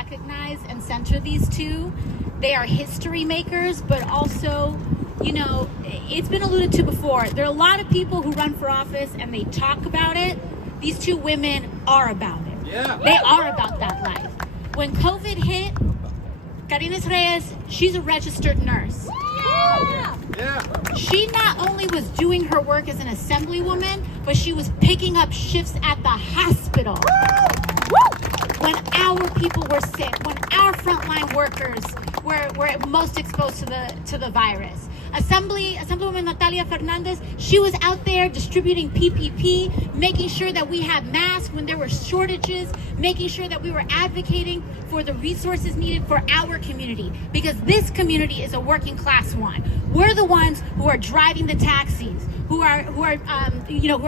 recognize and center these two. They are history makers, but also, you know, it's been alluded to before. There are a lot of people who run for office and they talk about it. These two women are about it. Yeah. They are about that life. When COVID hit, Karina Reyes, she's a registered nurse. Yeah. She not only was doing her work as an assemblywoman, but she was picking up shifts at the hospital. When our people were sick, when our frontline workers were most exposed to the virus. Assemblywoman Natalia Fernandez, she was out there distributing PPP, making sure that we had masks when there were shortages, making sure that we were advocating for the resources needed for our community, because this community is a working class one. We're the ones who are driving the taxis, who are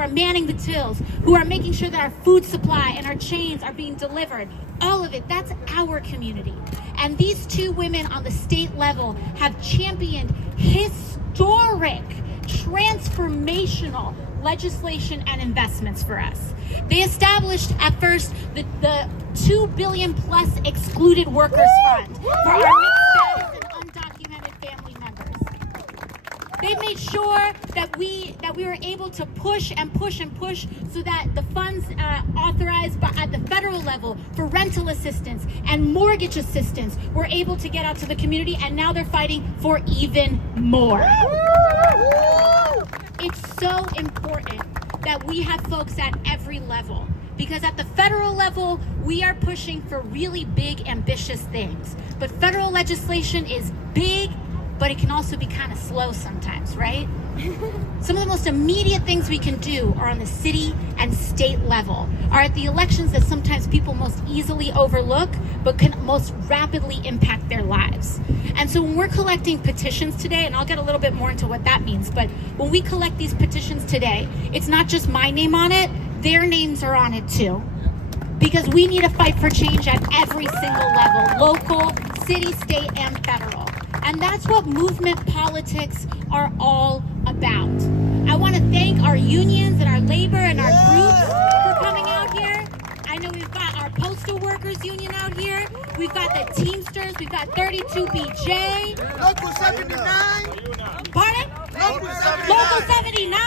manning the tills, who are making sure that our food supply and our chains are being delivered. All of it, that's our community. And these two women on the state level have championed historic, transformational legislation and investments for us. They established at first the $2 billion plus excluded workers fund for our mixed status and undocumented family members. They made sure that we were able to push so that the funds authorized at the federal level for rental assistance and mortgage assistance were able to get out to the community, and now they're fighting for even more. It's so important that we have folks at every level, because at the federal level, we are pushing for really big, ambitious things. But federal legislation is big, but it can also be kind of slow sometimes, right? Some of the most immediate things we can do are on the city and state level, are at the elections that sometimes people most easily overlook, but can most rapidly impact their lives. And so when we're collecting petitions today, and I'll get a little bit more into what that means, but when we collect these petitions today, it's not just my name on it, their names are on it too. Because we need to fight for change at every single level, local, city, state, and federal. And that's what movement politics are all about. I want to thank our unions and our labor and our groups for coming out here. I know we've got our Postal Workers Union out here. We've got the Teamsters. We've got 32BJ. Local 79. Pardon? Local 79.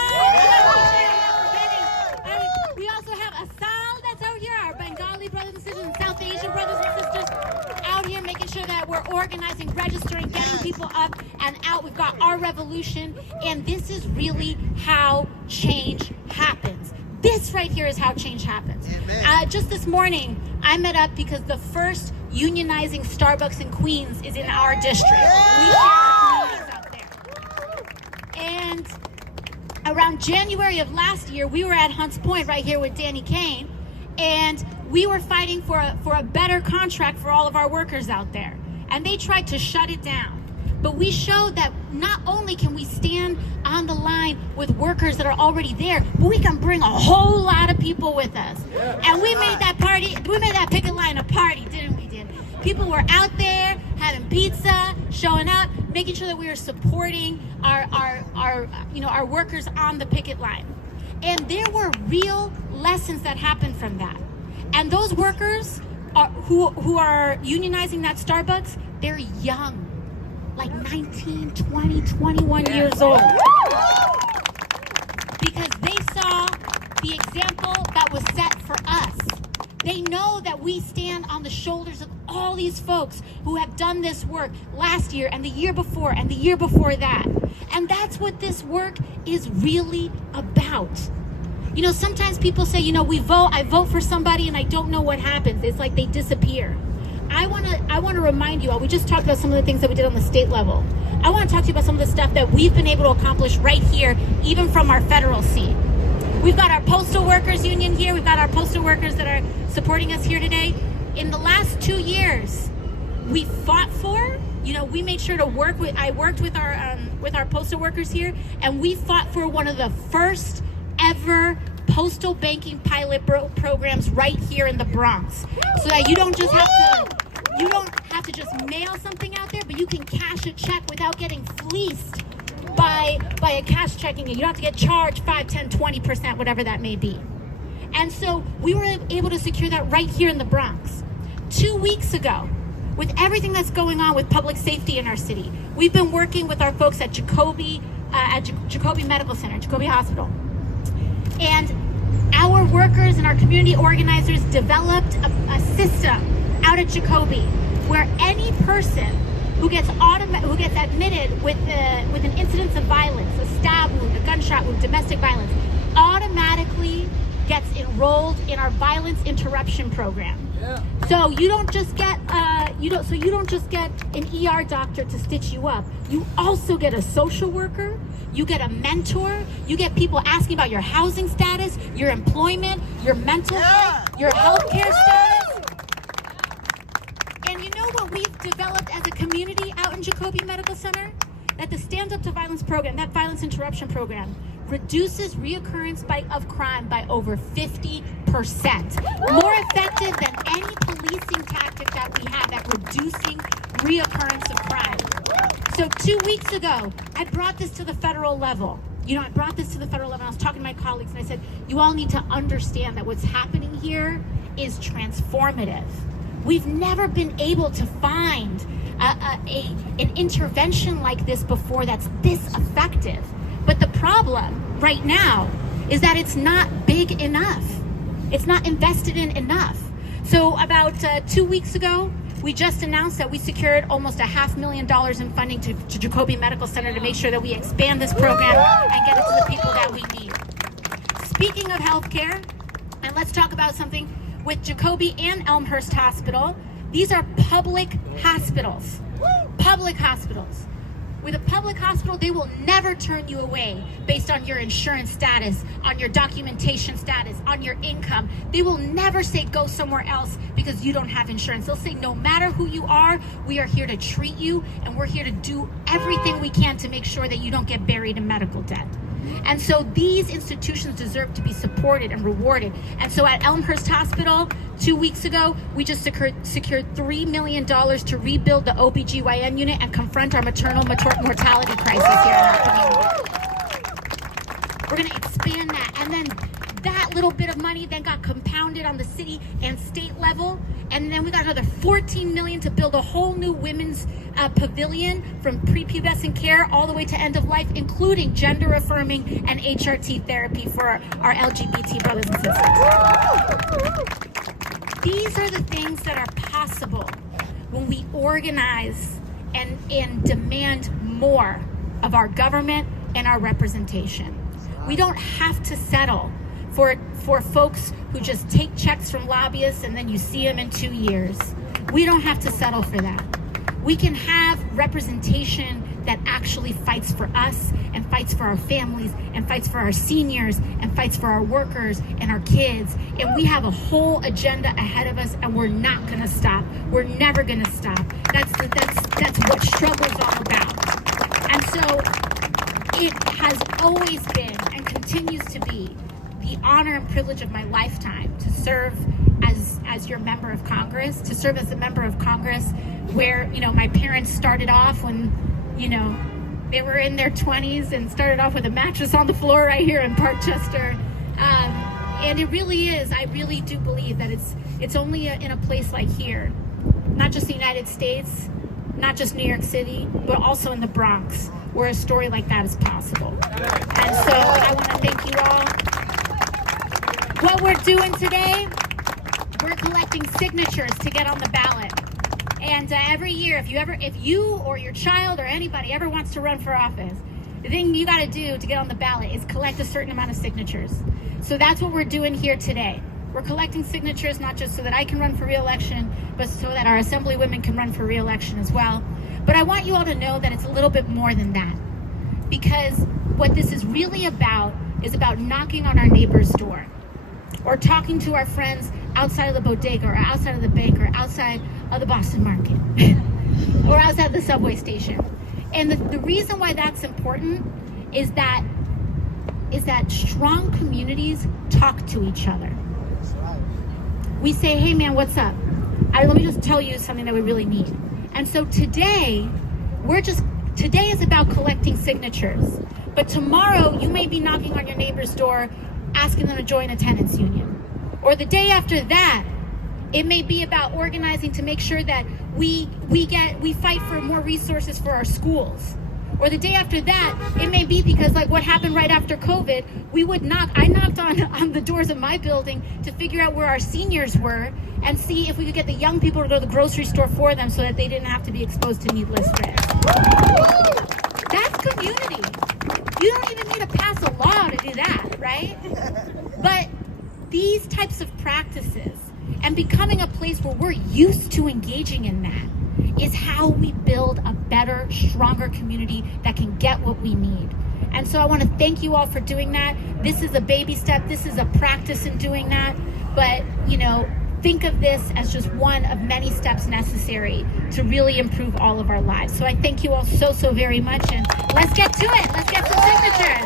We also have Asal that's out here, our Bengali brothers and sisters and South Asian brothers and sisters out here making sure that we're organizing, registering, getting people up and out. We've got our revolution, and this is really how change happens. This right here is how change happens. Just this morning, I met up because the first unionizing Starbucks in Queens is in our district. We share our communities out there. And around January of last year, we were at Hunts Point right here with Danny Kane, and we were fighting for a better contract for all of our workers out there. And they tried to shut it down. But we showed that not only can we stand on the line with workers that are already there, but we can bring a whole lot of people with us. And we made that picket line a party, didn't we, Dan? People were out there having pizza, showing up, making sure that we were supporting our workers on the picket line. And there were real lessons that happened from that. And those workers who are unionizing that Starbucks, they're young, like 19, 20, 21 years old. Because they saw the example that was set for us. They know that we stand on the shoulders of all these folks who have done this work last year and the year before and the year before that. And that's what this work is really about. You know, sometimes people say, I vote for somebody and I don't know what happens. It's like they disappear. I want to remind you all, we just talked about some of the things that we did on the state level. I want to talk to you about some of the stuff that we've been able to accomplish right here, even from our federal seat. We've got our Postal Workers Union here. We've got our postal workers that are supporting us here today. In the last 2 years, we fought for, we made sure to I worked with our postal workers here, and we fought for one of the first ever postal banking pilot programs right here in the Bronx, so that you don't have to just mail something out there, but you can cash a check without getting fleeced by a cash checking. You don't have to get charged 5, 10, 20%, whatever that may be. And so we were able to secure that right here in the Bronx. 2 weeks ago, with everything that's going on with public safety in our city, we've been working with our folks at Jacobi Medical Center, Jacobi Hospital. And our workers and our community organizers developed a system out at Jacobi where any person who gets admitted with an incidence of violence, a stab wound, a gunshot wound, domestic violence, automatically gets enrolled in our violence interruption program. Yeah. So you don't just get an ER doctor to stitch you up. You also get a social worker, you get a mentor, you get people asking about your housing status, your employment, your mental health, your healthcare status. And you know what we've developed as a community out in Jacobi Medical Center? That the Stand Up to Violence program, that violence interruption program, reduces reoccurrence of crime by over 50%. More effective than any policing tactic that we have at reducing reoccurrence of crime. So 2 weeks ago, I brought this to the federal level. I brought this to the federal level. I was talking to my colleagues and I said, you all need to understand that what's happening here is transformative. We've never been able to find an intervention like this before that's this effective. But the problem right now is that it's not big enough. It's not invested in enough. So about 2 weeks ago, we just announced that we secured almost $500,000 in funding to Jacobi Medical Center to make sure that we expand this program and get it to the people that we need. Speaking of healthcare, and let's talk about something with Jacobi and Elmhurst Hospital. These are public hospitals. Public hospitals. With a public hospital, they will never turn you away based on your insurance status, on your documentation status, on your income. They will never say go somewhere else because you don't have insurance. They'll say no matter who you are, we are here to treat you and we're here to do everything we can to make sure that you don't get buried in medical debt. And so these institutions deserve to be supported and rewarded. And so at Elmhurst Hospital, 2 weeks ago, we just secured $3 million to rebuild the OBGYN unit and confront our maternal mortality crisis here in our community. We're going to expand that. And then that little bit of money then got compounded on the city and state level. And then we got another $14 million to build a whole new women's pavilion from prepubescent care all the way to end of life, including gender affirming and HRT therapy for our LGBT brothers and sisters. These are the things that are possible when we organize and demand more of our government and our representation. We don't have to settle for folks who just take checks from lobbyists and then you see them in 2 years. We don't have to settle for that. We can have representation that actually fights for us and fights for our families and fights for our seniors and fights for our workers and our kids. And we have a whole agenda ahead of us and we're not gonna stop. We're never gonna stop. That's what struggle is all about. And so it has always been and continues to be the honor and privilege of my lifetime to serve as your member of Congress, to serve as a member of Congress where, my parents started off when, they were in their 20s and started off with a mattress on the floor right here in Parkchester. And it really is, I really do believe that it's only in a place like here, not just the United States, not just New York City, but also in the Bronx, where a story like that is possible. And so I want to thank you all. What we're doing today, we're collecting signatures to get on the ballot. And every year, if you or your child or anybody ever wants to run for office, the thing you got to do to get on the ballot is collect a certain amount of signatures. So that's what we're doing here today. We're collecting signatures not just so that I can run for re-election, but so that our assemblywomen can run for re-election as well. But I want you all to know that it's a little bit more than that. Because what this is really about is about knocking on our neighbor's door, or talking to our friends outside of the bodega, or outside of the bank, or outside of the Boston Market, or outside the subway station. And the reason why that's important is that strong communities talk to each other. We say, hey man, what's up? Let me just tell you something that we really need. And so today is about collecting signatures. But tomorrow you may be knocking on your neighbor's door asking them to join a tenants union. Or the day after that, It may be about organizing to make sure that we fight for more resources for our schools. Or the day after that, it may be because like what happened right after COVID, I knocked on the doors of my building to figure out where our seniors were and see if we could get the young people to go to the grocery store for them so that they didn't have to be exposed to needless risk. That's community. You don't even need to pass a law to do that, right? But these types of practices and becoming a place where we're used to engaging in that is how we build a better, stronger community that can get what we need. And so I want to thank you all for doing that. This is a baby step. This is a practice in doing that. But, think of this as just one of many steps necessary to really improve all of our lives. So I thank you all so very much. And let's get to it. Let's get some signatures.